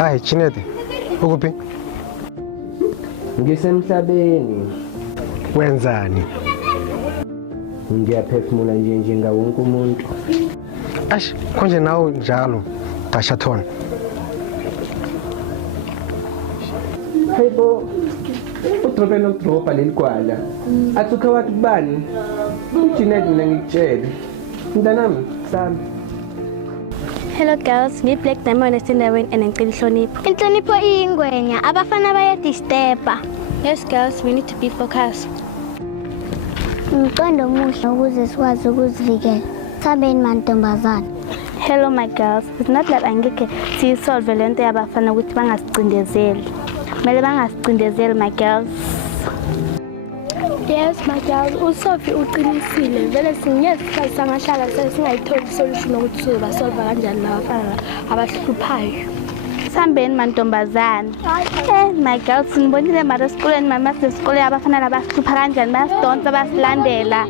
Hayi Chinete, ukuphi? Ngisemhlabeni. Wenzani? Ngiyaphefumula njenga wonke umuntu. Ash, konje nawe njalo, Tashathon. Hayibo. Udrobe nokudropa leligwala. Athuka wathi kubani? Ujinete mina ngikutshela. Mntanami, sami. Hello girls, ngi-Black Diamond esendaweni enengcela ihlonipho. Inhlonipho iyingwenya, abafana bayadisturba. Yes girls, we need to be focused. Umqondo omuhle ukuze sikwazi ukuzivikela. Sabeni mantombazana. Hello my girls, it's not like angeke siyisolve le nto yabafana ukuthi bangasicindezeli. Kumele bangasicindezeli my girls. Yes, my girls, uSophie uqinisile. Vele singesikhathi sangahlala sesingayitholi isolution ukuthi sobasolve kanjani labafana abahluphayo. Sambeni mantombazana. My girls, sinibonile mara esikoleni mama sesikoleni abafana labahlupha kanjani basidonsa basilandela.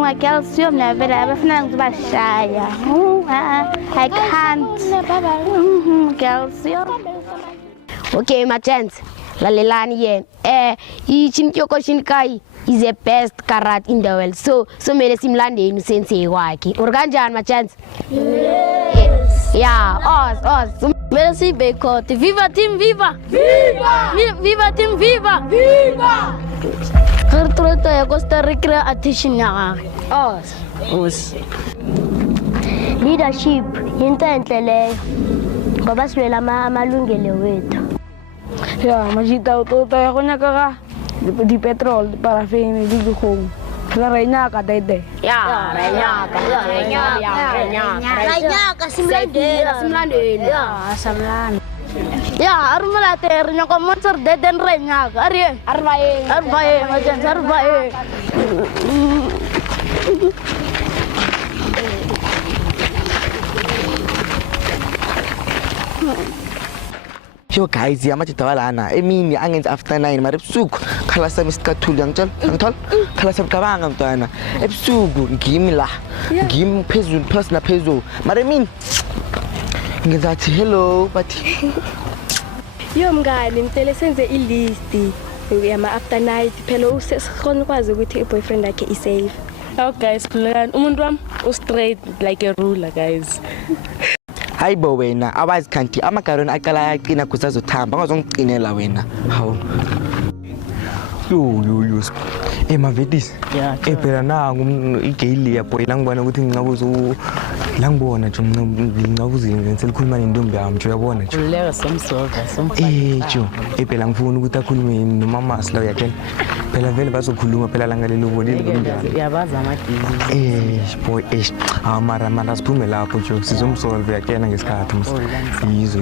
My girls, siyomna vele abafana ngizobashaya. I can't. Girls, Okay, my chance. Lalelani yena. Ichintyoko shinkai is the best karat in the world. So mele simlandeni sensei wakhe. Urkanjani my chance? Yes. Yeah, us. Mele sibekhote. Viva team, viva! Viva! Viva team, viva! Viva! Gertrude ya Costa Rica attention ya. Us. Leadership into enhle leyo. Ngoba silela amalungelo wethu. Ya, majita uto ya ko nyaka di petrol, parafin, di gukong. Renyaka dede. Ya, renyaka. Simlandeni. Ya, samlan. Ya, armala ter nyaka motor deden renyaka. Arbae, majan arbae. Yo guys, yamajita walana emini angenza after 9 mara ebusuku khala sami isikathuli angithola khala sami cabanga mntwana ebusuku ngimi phezulu plus naphezulu mara emini ngizathi hello but Yo mngani ngicela senze ilist yama after night phela usekhona ukwazi ukuthi iboyfriend yakhe is safe. Oh guys, khulekani umuntu wami straight like a ruler guys. hayibo wena abazi kanti amagaroni aqala ayaqina kusazothamba angazongiqinela wena hawu yo mavetis phela nangu igayili yaboy langibona ukuthi ngingabuzo langibona nje ngingabuzini selikhuluma nentombi yami nje uyabona nje uleka somsolva jo phela ngifuna ukuthi akhulume nomama sila uyakela phela vele bazokhuluma phela langalelo bonile kumntwana yabaza amadizi boy mara siphume lapho nje sizomsolve yakena ngesikhathi yizo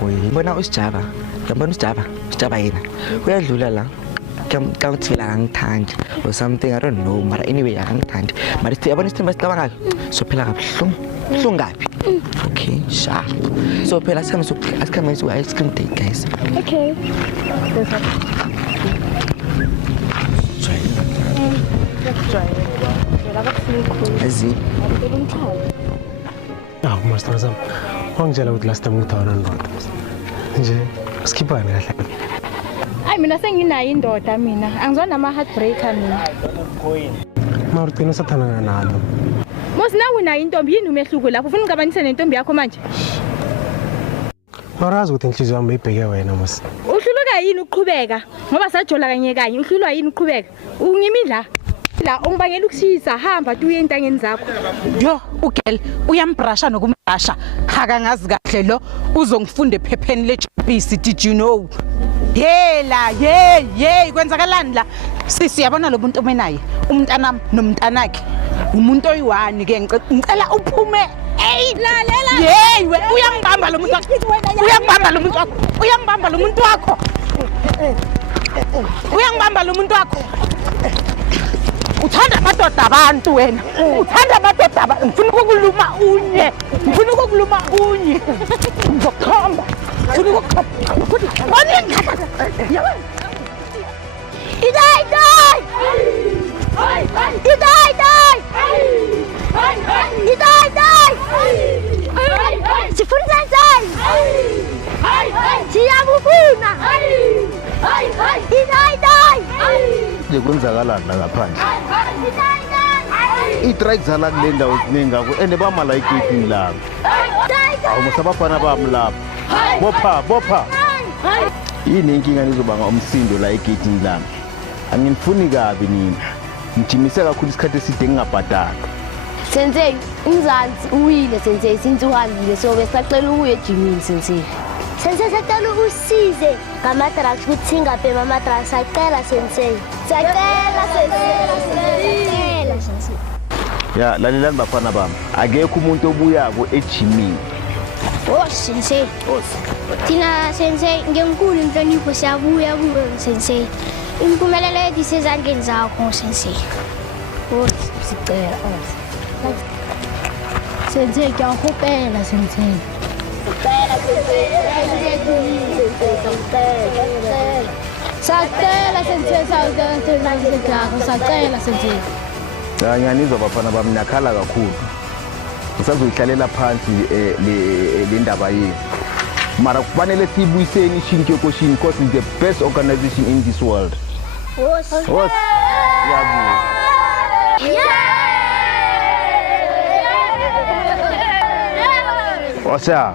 boy bona usijaba yabona usijaba yena uyadlula la Countila angithandi or something I don't know but anyway angithandi but yabona isithemba sicabanga so phela kabuhlungu ngapi okay sharp so phela sami asikhambe to ice cream date guys Okay. Ezi Master Sam. Wangijela ukuthi last time ngithawona ndoda. Nje skipane kahle. Mina senginayo indoda mina. Angizona ama heartbreaker mina. Martino sathana nalo. Mosina unayo intombi yini umehluko lapho ufuna ungabanisa nentombi yakho manje? Marazi ukuthi inhliziyo yami ibheke wena mos. Uhluluka yini uqhubeka? Ngoba sajola kanye uhlulwa yini uqhubeka? Ungimidla. La ungibangela ukushisa hamba uye entangeni zakho. Yo ugel uyambrasha nokumbrasha hakangazi kahle lo uzongifunda ephepheni leJPC did you know? Yela kwenzakalani la sisi yabona lo muntu omenaye umntanami nomntanakhe umuntu oyi1 ke ngicela uphume lalela we uyangibamba lo muntu wakho uthanda amadoda abantu wena ngifuna ukukuluma unye ngizokhamba Sifuna bosi kwenzakalani la ngaphandle i-strike zala kule ndawo ziningi kakhulu and bamala igeyitini lami awumusabafana bami lapha bopha yini inkinga nizobanga umsindo la egeyitini lami anginifuni kabi nina ngijimise kakhulu isikhathi eside ngingabhadali Sensei umzansi uwile sensei since uhambile so besacela ukuya ejimini sensei Sensei sacela usize ngamadrags ukuthi singabhema amadrags sacela sensei sacela sensei ya lalelani bafana bami akekho umuntu obuyako ejimini sensei thina sensei ngenkulu inhlonipho siyabuya kuwe sensei impumelelo yethu isezandleni zakho sensei sicela Sensei ngiyakupela sensei. Sacela sensei sacela sensei. ngiyanizwa bafana bami nakhala kakhulu ngisazoyihlalela phansi le ndaba yenu mara kufanele siyibuyiseni ishintsho koshini because it's the best organization in this world yabuya Osha